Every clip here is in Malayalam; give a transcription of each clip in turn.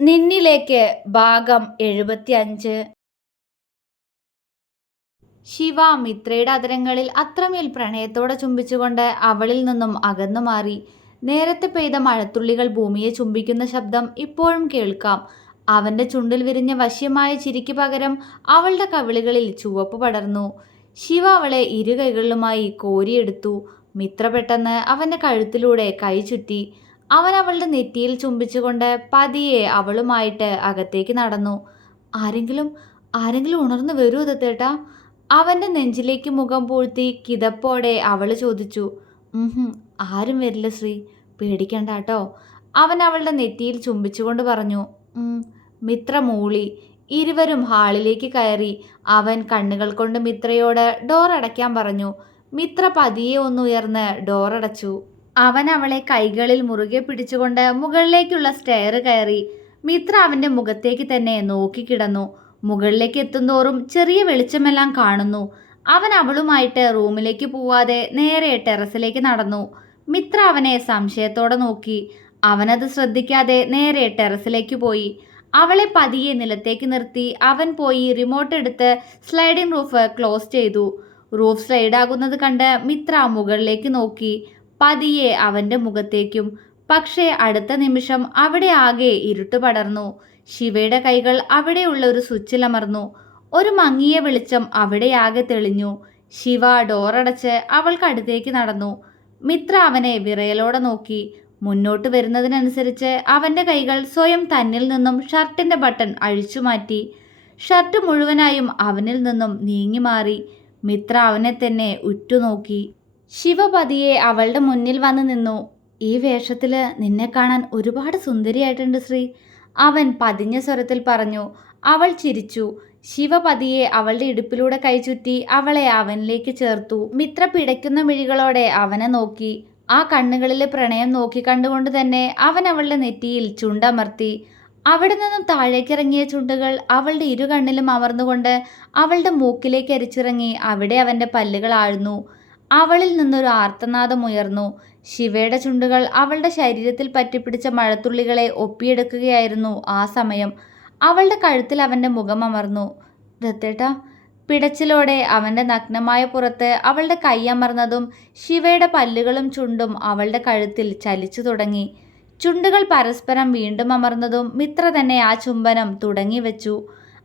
നിന്നിലേക്ക് ഭാഗം 75. ശിവ മിത്രയുടെ അതരങ്ങളിൽ അത്രമേൽ പ്രണയത്തോടെ ചുംബിച്ചുകൊണ്ട് അവളിൽ നിന്നും അകന്നു മാറി. നേരത്തെ പെയ്ത മഴത്തുള്ളികൾ ഭൂമിയെ ചുംബിക്കുന്ന ശബ്ദം ഇപ്പോഴും കേൾക്കാം. അവന്റെ ചുണ്ടിൽ വിരിഞ്ഞ വശ്യമായ ചിരിക്ക് പകരം അവളുടെ കവിളുകളിൽ ചുവപ്പ് പടർന്നു. ശിവ അവളെ ഇരു കൈകളിലുമായി കോരിയെടുത്തു. മിത്ര പെട്ടെന്ന് അവന്റെ കഴുത്തിലൂടെ കൈ ചുറ്റി. അവൻ അവളുടെ നെറ്റിയിൽ ചുംബിച്ചുകൊണ്ട് പതിയെ അവളുമായിട്ട് അകത്തേക്ക് നടന്നു. ആരെങ്കിലും ആരെങ്കിലും ഉണർന്നു വരൂ ദത്തേട്ടാ? അവന്റെ നെഞ്ചിലേക്ക് മുഖം പൂഴ്ത്തി കിതപ്പോടെ അവൾ ചോദിച്ചു. ആരും വരില്ല ശ്രീ, പേടിക്കണ്ട കേട്ടോ, അവൻ അവളുടെ നെറ്റിയിൽ ചുംബിച്ചുകൊണ്ട് പറഞ്ഞു. മിത്ര മൂളി. ഇരുവരും ഹാളിലേക്ക് കയറി. അവൻ കണ്ണുകൾ കൊണ്ട് മിത്രയോട് ഡോർ അടയ്ക്കാൻ പറഞ്ഞു. മിത്ര പതിയെ ഒന്നുയർന്ന് ഡോറടച്ചു. അവൻ അവളെ കൈകളിൽ മുറുകെ പിടിച്ചുകൊണ്ട് മുകളിലേക്കുള്ള സ്റ്റെയർ കയറി. മിത്ര അവന്റെ മുഖത്തേക്ക് തന്നെ നോക്കിക്കിടന്നു. മുകളിലേക്ക് എത്തുന്തോറും ചെറിയ വെളിച്ചമെല്ലാം കാണുന്നു. അവൻ അവളുമായിട്ട് റൂമിലേക്ക് പോവാതെ നേരെ ടെറസിലേക്ക് നടന്നു. മിത്ര അവനെ സംശയത്തോടെ നോക്കി. അവനത് ശ്രദ്ധിക്കാതെ നേരെ ടെറസിലേക്ക് പോയി. അവളെ പതിയെ നിലത്തേക്ക് നിർത്തി അവൻ പോയി റിമോട്ട് എടുത്ത് സ്ലൈഡിംഗ് റൂഫ് ക്ലോസ് ചെയ്തു. റൂഫ് സ്ലൈഡാകുന്നത് കണ്ട് മിത്ര മുകളിലേക്ക് നോക്കി, പതിയെ അവന്റെ മുഖത്തേക്കും. പക്ഷേ അടുത്ത നിമിഷം അവിടെ ആകെ ഇരുട്ട് പടർന്നു. ശിവയുടെ കൈകൾ അവിടെയുള്ള ഒരു സ്വിച്ചിലമർന്നു. ഒരു മങ്ങിയ വെളിച്ചം അവിടെയാകെ തെളിഞ്ഞു. ശിവ ഡോറടച്ച് അവൾക്കടുത്തേക്ക് നടന്നു. മിത്ര അവനെ വിറയലോടെ നോക്കി. മുന്നോട്ട് വരുന്നതിനനുസരിച്ച് അവന്റെ കൈകൾ സ്വയം തന്നിൽ നിന്നും ഷർട്ടിന്റെ ബട്ടൺ അഴിച്ചുമാറ്റി. ഷർട്ട് മുഴുവനായും അവനിൽ നിന്നും നീങ്ങി മാറി. മിത്ര അവനെ തന്നെ ഉറ്റുനോക്കി. ശിവ പതിയെ അവളുടെ മുന്നിൽ വന്ന് നിന്നു. ഈ വേഷത്തില് നിന്നെ കാണാൻ ഒരുപാട് സുന്ദരിയായിട്ടുണ്ട് ശ്രീ, അവൻ പതിഞ്ഞ സ്വരത്തിൽ പറഞ്ഞു. അവൾ ചിരിച്ചു. ശിവ പതിയെ അവളുടെ ഇടുപ്പിലൂടെ കൈചുറ്റി അവളെ അവനിലേക്ക് ചേർത്തു. മിത്ര പിടയ്ക്കുന്ന മിഴികളോടെ അവനെ നോക്കി. ആ കണ്ണുകളിലെ പ്രണയം നോക്കി കണ്ടുകൊണ്ട് തന്നെ അവൻ അവളുടെ നെറ്റിയിൽ ചുണ്ടമർത്തി. അവിടെ നിന്നും താഴേക്കിറങ്ങിയ ചുണ്ടുകൾ അവളുടെ ഇരു കണ്ണിലും അമർന്നുകൊണ്ട് അവളുടെ മൂക്കിലേക്ക് അരിച്ചിറങ്ങി. അവിടെ അവന്റെ പല്ലുകൾ ആഴ്ന്നു. അവളിൽ നിന്നൊരു ആർത്തനാദം ഉയർന്നു. ശിവയുടെ ചുണ്ടുകൾ അവളുടെ ശരീരത്തിൽ പറ്റിപ്പിടിച്ച മഴത്തുള്ളികളെ ഒപ്പിയെടുക്കുകയായിരുന്നു ആ സമയം. അവളുടെ കഴുത്തിൽ അവന്റെ മുഖം അമർന്നു. ദത്തേട്ടാ? പിടച്ചിലോടെ അവന്റെ നഗ്നമായ പുറത്ത് അവളുടെ കൈ അമർന്നതും ശിവയുടെ പല്ലുകളും ചുണ്ടും അവളുടെ കഴുത്തിൽ ചലിച്ചു തുടങ്ങി. ചുണ്ടുകൾ പരസ്പരം വീണ്ടും അമർന്നതും മിത്ര തന്നെ ആ ചുംബനം തുടങ്ങി വെച്ചു.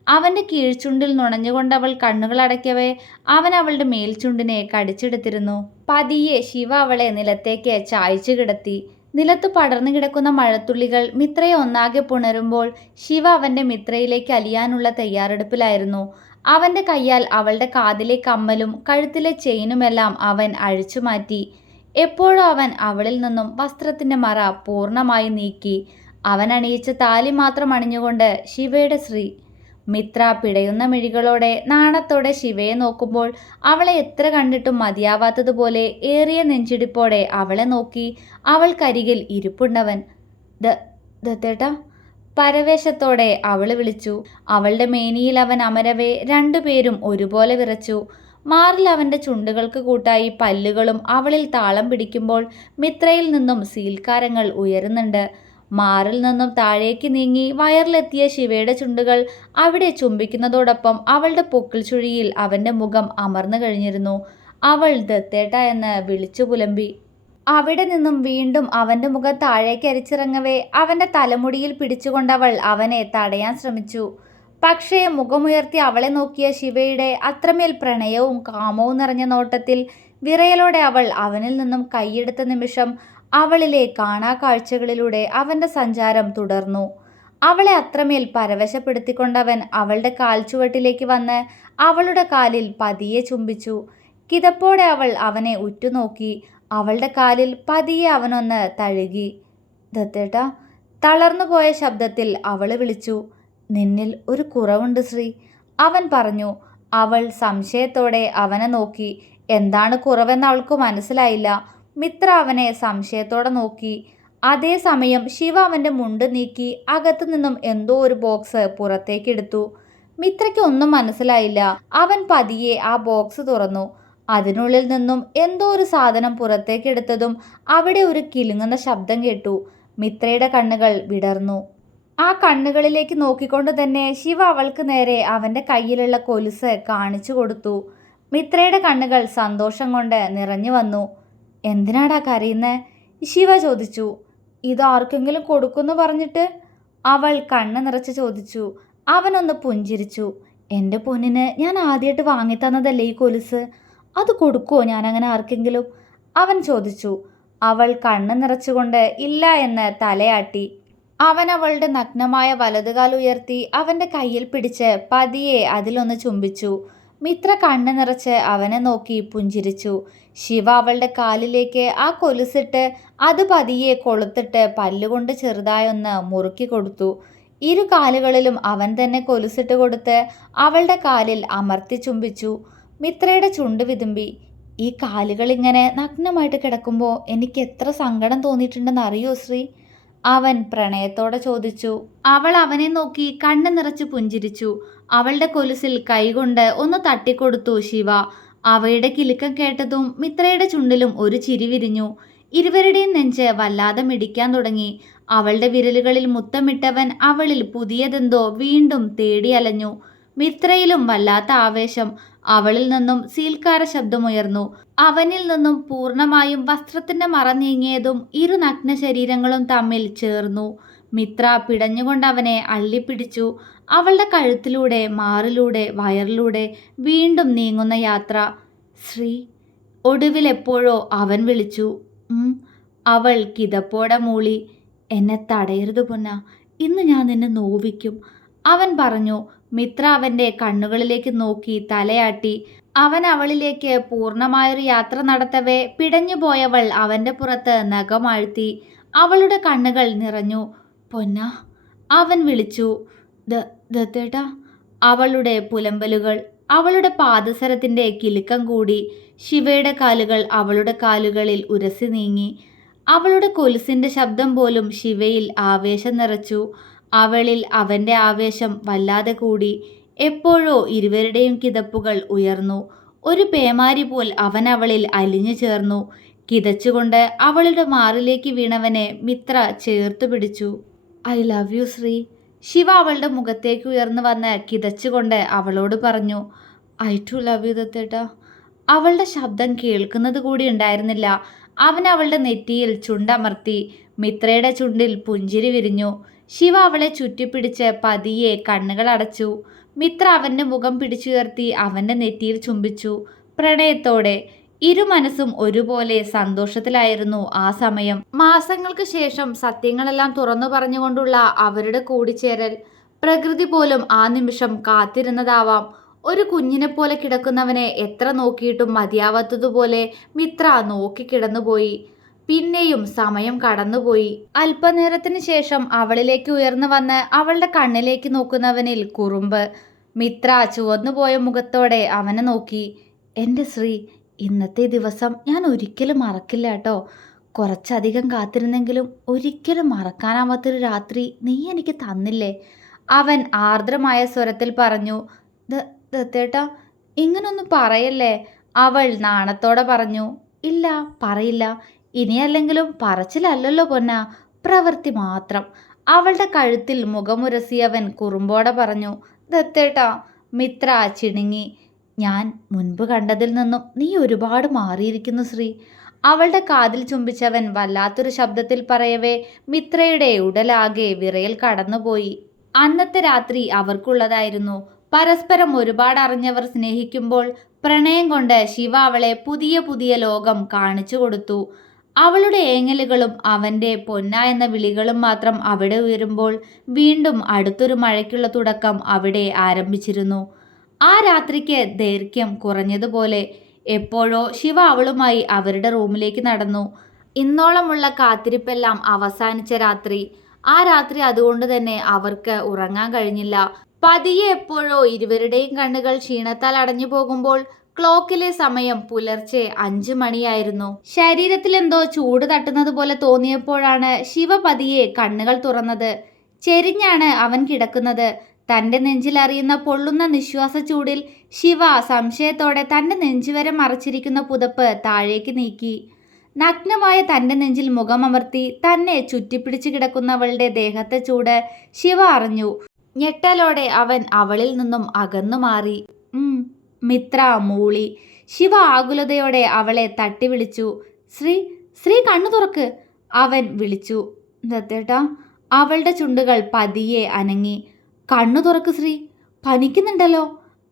അവന്റെ കീഴ്ചുണ്ടിൽ നുണഞ്ഞുകൊണ്ടവൾ കണ്ണുകൾ അടയ്ക്കവേ അവൻ അവളുടെ മേൽചുണ്ടിനെ കടിച്ചെടുത്തിരുന്നു. പതിയെ ശിവ അവളെ നിലത്തേക്ക് ചായ്ച്ചു കിടത്തി. നിലത്തു പടർന്നു കിടക്കുന്ന മഴത്തുള്ളികൾ മിത്രയെ ഒന്നാകെ പുണരുമ്പോൾ ശിവ അവന്റെ മിത്രയിലേക്ക് അലിയാനുള്ള തയ്യാറെടുപ്പിലായിരുന്നു. അവന്റെ കയ്യാൽ അവളുടെ കാതിലെ കമ്മലും കഴുത്തിലെ ചെയിനുമെല്ലാം അവൻ അഴിച്ചു മാറ്റി. എപ്പോഴും അവൻ അവളിൽ നിന്നും വസ്ത്രത്തിന്റെ മറ പൂർണ്ണമായി നീക്കി. അവൻ അണിയിച്ച താലി മാത്രം അണിഞ്ഞുകൊണ്ട് ശിവയുടെ ശ്രീ. മിത്ര പിടയുന്ന മിഴികളോടെ നാണത്തോടെ ശിവയെ നോക്കുമ്പോൾ അവളെ എത്ര കണ്ടിട്ടും മതിയാവാത്തതുപോലെ ഏറിയ നെഞ്ചിടിപ്പോടെ അവളെ നോക്കി അവൾക്കരികിൽ ഇരിപ്പുണ്ടവൻ. ദത്തേട്ടാ? പരവേശത്തോടെ അവൾ വിളിച്ചു. അവളുടെ മേനിയിൽ അവൻ അമരവേ രണ്ടുപേരും ഒരുപോലെ വിറച്ചു. മാറിൽ അവന്റെ ചുണ്ടുകൾക്ക് കൂട്ടായി പല്ലുകളും അവളിൽ താളം പിടിക്കുമ്പോൾ മിത്രയിൽ നിന്നും സീൽക്കാരങ്ങൾ ഉയരുന്നുണ്ട്. മാറിൽ നിന്നും താഴേക്ക് നീങ്ങി വയറിലെത്തിയ ശിവയുടെ ചുണ്ടുകൾ അവിടെ ചുംബിക്കുന്നതോടൊപ്പം അവളുടെ പൊക്കിൾ ചുഴിയിൽ അവന്റെ മുഖം അമർന്നു കഴിഞ്ഞിരുന്നു. അവൾ ദത്തേട്ട എന്ന് വിളിച്ചു പുലമ്പി. അവിടെ നിന്നും വീണ്ടും അവന്റെ മുഖം താഴേക്ക് അരിച്ചിറങ്ങവേ അവന്റെ തലമുടിയിൽ പിടിച്ചുകൊണ്ടവൾ അവനെ തടയാൻ ശ്രമിച്ചു. പക്ഷേ മുഖമുയർത്തി അവളെ നോക്കിയ ശിവയുടെ അത്രമേൽ പ്രണയവും കാമവും നിറഞ്ഞ നോട്ടത്തിൽ വിറയലോടെ അവൾ അവനിൽ നിന്നും കൈയെടുത്ത നിമിഷം അവളിലെ കാണാ കാഴ്ചകളിലൂടെ അവന്റെ സഞ്ചാരം തുടർന്നു. അവളെ അത്രമേൽ പരവശപ്പെടുത്തിക്കൊണ്ടവൻ അവളുടെ കാൽച്ചുവട്ടിലേക്ക് വന്ന് അവളുടെ കാലിൽ പതിയെ ചുംബിച്ചു. കിതപ്പോടെ അവൾ അവനെ ഉറ്റുനോക്കി. അവളുടെ കാലിൽ പതിയെ അവനൊന്ന് തഴുകി. ദത്തേട്ടാ? തളർന്നുപോയ ശബ്ദത്തിൽ അവൾ വിളിച്ചു. നിന്നിൽ ഒരു കുറവുണ്ട് ശ്രീ, അവൻ പറഞ്ഞു. അവൾ സംശയത്തോടെ അവനെ നോക്കി. എന്താണ് കുറവെന്ന് അവൾക്ക് മനസ്സിലായില്ല. മിത്ര അവനെ സംശയത്തോടെ നോക്കി. അതേസമയം ശിവ അവന്റെ മുണ്ട് നീക്കി അകത്തു നിന്നും എന്തോ ഒരു ബോക്സ് പുറത്തേക്കെടുത്തു. മിത്രയ്ക്ക് ഒന്നും മനസ്സിലായില്ല. അവൻ പതിയെ ആ ബോക്സ് തുറന്നു. അതിനുള്ളിൽ നിന്നും എന്തോ ഒരു സാധനം പുറത്തേക്കെടുത്തതും അവിടെ ഒരു കിലുങ്ങുന്ന ശബ്ദം കേട്ടു. മിത്രയുടെ കണ്ണുകൾ വിടർന്നു. ആ കണ്ണുകളിലേക്ക് നോക്കിക്കൊണ്ട് തന്നെ ശിവ അവൾക്ക് നേരെ അവൻ്റെ കയ്യിലുള്ള കൊലുസ് കാണിച്ചു കൊടുത്തു. മിത്രയുടെ കണ്ണുകൾ സന്തോഷം കൊണ്ട് നിറഞ്ഞു വന്നു. എന്തിനാടാ കരയുന്നേ? ശിവ ചോദിച്ചു. ഇത് ആർക്കെങ്കിലും കൊടുക്കുമെന്ന് പറഞ്ഞിട്ട്? അവൾ കണ്ണ് നിറച്ച് ചോദിച്ചു. അവനൊന്ന് പുഞ്ചിരിച്ചു. എൻ്റെ പൊന്നിന് ഞാൻ ആദ്യമായിട്ട് വാങ്ങിത്തന്നതല്ലേ ഈ കൊലുസ്, അത് കൊടുക്കുമോ ഞാനങ്ങനെ ആർക്കെങ്കിലും? അവൻ ചോദിച്ചു. അവൾ കണ്ണ് നിറച്ചുകൊണ്ട് ഇല്ല എന്ന് തലയാട്ടി. അവൻ അവളുടെ നഗ്നമായ വലതുകാൽ ഉയർത്തി അവൻ്റെ കയ്യിൽ പിടിച്ച് പതിയെ അതിലൊന്ന് ചുംബിച്ചു. മിത്ര കണ്ണ് നിറച്ച് അവനെ നോക്കി പുഞ്ചിരിച്ചു. ശിവ അവളുടെ കാലിലേക്ക് ആ കൊലുസിട്ട് അത് പതിയെ കൊളുത്തിട്ട് പല്ലുകൊണ്ട് ചെറുതായൊന്ന് മുറുക്കി കൊടുത്തു. ഇരു കാലുകളിലും അവൻ തന്നെ കൊലുസിട്ട് കൊടുത്ത് അവളുടെ കാലിൽ അമർത്തി ചുംബിച്ചു. മിത്രയുടെ ചുണ്ട് വിതുമ്പി. ഈ കാലുകളിങ്ങനെ നഗ്നമായിട്ട് കിടക്കുമ്പോൾ എനിക്ക് എത്ര സങ്കടം തോന്നിയിട്ടുണ്ടെന്ന് അറിയോ ശ്രീ? അവൻ പ്രണയത്തോടെ ചോദിച്ചു. അവൾ അവനെ നോക്കി കണ്ണ് നിറച്ച് പുഞ്ചിരിച്ചു. അവളുടെ കൊലുസിൽ കൈകൊണ്ട് ഒന്ന് തട്ടിക്കൊടുത്തു ശിവ. അവയുടെ കിലുക്കം കേട്ടതും മിത്രയുടെ ചുണ്ടിലും ഒരു ചിരി വിരിഞ്ഞു. ഇരുവരുടെയും നെഞ്ച് വല്ലാതെ മിടിക്കാൻ തുടങ്ങി. അവളുടെ വിരലുകളിൽ മുത്തമിട്ടവൻ അവളിൽ പുതിയതെന്തോ വീണ്ടും തേടി അലഞ്ഞു. മിത്രയിലും വല്ലാത്ത ആവേശം. അവളിൽ നിന്നും സീൽക്കാര ശബ്ദമുയർന്നു. അവനിൽ നിന്നും പൂർണ്ണമായും വസ്ത്രത്തിന്റെ മറ നീങ്ങിയതും ഇരു നഗ്ന ശരീരങ്ങളും തമ്മിൽ ചേർന്നു. മിത്ര പിടഞ്ഞുകൊണ്ട് അവനെ അള്ളിപ്പിടിച്ചു. അവളുടെ കഴുത്തിലൂടെ, മാറിലൂടെ, വയറിലൂടെ വീണ്ടും നീങ്ങുന്ന യാത്ര. ശ്രീ, ഒടുവിൽ എപ്പോഴോ അവൻ വിളിച്ചു. അവൾ കിതപ്പോടെ മൂളി. എന്നെ തടയരുത് പൊന്ന, ഇന്ന് ഞാൻ നിന്നെ നോവിക്കും, അവൻ പറഞ്ഞു. മിത്ര അവൻ്റെ കണ്ണുകളിലേക്ക് നോക്കി തലയാട്ടി. അവൻ അവളിലേക്ക് പൂർണ്ണമായൊരു യാത്ര നടത്തവേ പിടഞ്ഞുപോയവൾ അവൻ്റെ പുറത്ത് നഖമാഴ്ത്തി. അവളുടെ കണ്ണുകൾ നിറഞ്ഞു. പൊന്ന, അവൻ വിളിച്ചു. ദത്തേട്ടാ. അവളുടെ പുലമ്പലുകൾ. അവളുടെ പാദസരത്തിൻ്റെ കിലുക്കം കൂടി. ശിവയുടെ കാലുകൾ അവളുടെ കാലുകളിൽ ഉരസി നീങ്ങി. അവളുടെ കൊലുസിൻ്റെ ശബ്ദം പോലും ശിവയിൽ ആവേശം നിറച്ചു. അവളിൽ അവൻ്റെ ആവേശം വല്ലാതെ കൂടി. എപ്പോഴോ ഇരുവരുടെയും കിതപ്പുകൾ ഉയർന്നു. ഒരു പേമാരി പോൽ അവൻ അവളിൽ അലിഞ്ഞു ചേർന്നു. കിതച്ചുകൊണ്ട് അവളുടെ മാറിലേക്ക് വീണവനെ മിത്ര ചേർത്തു പിടിച്ചു. I love you Sree. Shiva അവളുടെ മുഖത്തേക്ക് ഉയർന്നു വന്ന് കിതച്ചുകൊണ്ട് അവളോട് പറഞ്ഞു. ഐ ടു ലവ് യു ദത്തേട്ടാ. അവളുടെ ശബ്ദം കേൾക്കുന്നത് കൂടി ഉണ്ടായിരുന്നില്ല. അവൻ അവളുടെ നെറ്റിയിൽ ചുണ്ടമർത്തി. മിത്രയുടെ ചുണ്ടിൽ പുഞ്ചിരി വിരിഞ്ഞു. ശിവ അവളെ ചുറ്റിപ്പിടിച്ച് പതിയെ കണ്ണുകൾ അടച്ചു. മിത്ര അവൻ്റെ മുഖം പിടിച്ചുയർത്തി അവൻ്റെ നെറ്റിയിൽ ചുംബിച്ചു. പ്രണയത്തോടെ. ഇരു മനസ്സും ഒരുപോലെ സന്തോഷത്തിലായിരുന്നു ആ സമയം. മാസങ്ങൾക്ക് ശേഷം സത്യങ്ങളെല്ലാം തുറന്നു പറഞ്ഞുകൊണ്ടുള്ള അവരുടെ കൂടിച്ചേരൽ. പ്രകൃതി പോലും ആ നിമിഷം കാത്തിരുന്നതാവാം. ഒരു കുഞ്ഞിനെ പോലെ കിടക്കുന്നവനെ എത്ര നോക്കിയിട്ടും മതിയാവാത്തതുപോലെ മിത്ര നോക്കിക്കിടന്നുപോയി. പിന്നെയും സമയം കടന്നുപോയി. അല്പനേരത്തിന് ശേഷം അവളിലേക്ക് ഉയർന്നു വന്ന് അവളുടെ കണ്ണിലേക്ക് നോക്കുന്നവനിൽ കുറുമ്പ്. മിത്ര ചുവന്നുപോയ മുഖത്തോടെ അവനെ നോക്കി. എൻ്റെ ശ്രീ, ഇന്നത്തെ ദിവസം ഞാൻ ഒരിക്കലും മറക്കില്ല കേട്ടോ. കുറച്ചധികം കാത്തിരുന്നെങ്കിലും ഒരിക്കലും മറക്കാനാവാത്തൊരു രാത്രി നീ എനിക്ക് തന്നില്ലേ? അവൻ ആർദ്രമായ സ്വരത്തിൽ പറഞ്ഞു. ദത്തേട്ടാ, ഇങ്ങനൊന്നും പറയല്ലേ, അവൾ നാണത്തോടെ പറഞ്ഞു. ഇല്ല, പറയില്ല. ഇനിയല്ലെങ്കിലും പറച്ചിലല്ലല്ലോ പൊന്ന, പ്രവൃത്തി മാത്രം. അവളുടെ കഴുത്തിൽ മുഖമുരസിയവൻ കുറുമ്പോടെ പറഞ്ഞു. ദത്തേട്ടാ. മിത്ര ചിണുങ്ങി. ഞാൻ മുൻപ് കണ്ടതിൽ നിന്നും നീ ഒരുപാട് മാറിയിരിക്കുന്നു ശ്രീ. അവളുടെ കാതിൽ ചുംബിച്ചവൻ വല്ലാത്തൊരു ശബ്ദത്തിൽ പറയവേ മിത്രയുടെ ഉടലാകെ വിറയൽ കടന്നുപോയി. അന്നത്തെ രാത്രി അവർക്കുള്ളതായിരുന്നു. പരസ്പരം ഒരുപാട് അറിഞ്ഞവർ സ്നേഹിക്കുമ്പോൾ പ്രണയം കൊണ്ട് ശിവ അവളെ പുതിയ പുതിയ ലോകം കാണിച്ചു കൊടുത്തു. അവളുടെ ഏങ്ങലുകളും അവൻ്റെ പൊന്ന എന്ന വിളികളും മാത്രം അവിടെ ഉയരുമ്പോൾ വീണ്ടും അടുത്തൊരു മഴയ്ക്കുള്ള തുടക്കം അവിടെ ആരംഭിച്ചിരുന്നു. ആ രാത്രിക്ക് ദൈർഘ്യം കുറഞ്ഞതുപോലെ. എപ്പോഴോ ശിവ അവളുമായി അവരുടെ റൂമിലേക്ക് നടന്നു. ഇന്നോളമുള്ള കാത്തിരിപ്പെല്ലാം അവസാനിച്ച രാത്രി. ആ രാത്രി അതുകൊണ്ട് തന്നെ അവർക്ക് ഉറങ്ങാൻ കഴിഞ്ഞില്ല. പതിയെ എപ്പോഴോ ഇരുവരുടെയും കണ്ണുകൾ ക്ഷീണത്താൽ അടഞ്ഞു പോകുമ്പോൾ ക്ലോക്കിലെ സമയം പുലർച്ചെ 5 മണിയായിരുന്നു. ശരീരത്തിലെന്തോ ചൂട് തട്ടുന്നത് പോലെ തോന്നിയപ്പോഴാണ് ശിവ പതിയെ കണ്ണുകൾ തുറന്നത്. ചെരിഞ്ഞാണ് അവൻ കിടക്കുന്നത്. തൻ്റെ നെഞ്ചിൽ അറിയുന്ന പൊള്ളുന്ന നിശ്വാസ ചൂടിൽ ശിവ സംശയത്തോടെ തൻ്റെ നെഞ്ചുവരെ മറച്ചിരിക്കുന്ന പുതപ്പ് താഴേക്ക് നീക്കി. നഗ്നമായ തൻ്റെ നെഞ്ചിൽ മുഖമമർത്തി തന്നെ ചുറ്റിപ്പിടിച്ചു കിടക്കുന്നവളുടെ ദേഹത്തെ ചൂട് ശിവ അറിഞ്ഞു. ഞെട്ടലോടെ അവൻ അവളിൽ നിന്നും അകന്നു മാറി. മിത്ര മൂളി. ശിവ ആകുലതയോടെ അവളെ തട്ടി വിളിച്ചു. ശ്രീ, ശ്രീ കണ്ണു തുറക്ക്, അവൻ വിളിച്ചു. ദത്തേട്ടാ. അവളുടെ ചുണ്ടുകൾ പതിയെ അനങ്ങി. കണ്ണു തുറക്ക് ശ്രീ, പനിക്കുന്നുണ്ടല്ലോ.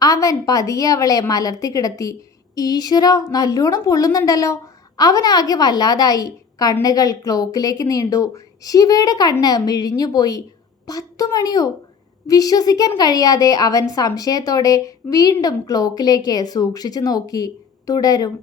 അവൻ പതിയെ അവളെ മലർത്തി കിടത്തി. ഈശ്വര, നല്ലോണം പൊള്ളുന്നുണ്ടല്ലോ. അവനാകെ വല്ലാതായി. കണ്ണുകൾ ക്ലോക്കിലേക്ക് നീണ്ടു. ശിവയുടെ കണ്ണ് മിഴിഞ്ഞുപോയി. 10 മണിയോ? വിശ്വസിക്കാൻ കഴിയാതെ അവൻ സംശയത്തോടെ വീണ്ടും ക്ലോക്കിലേക്ക് സൂക്ഷിച്ചു നോക്കി. തുടരും.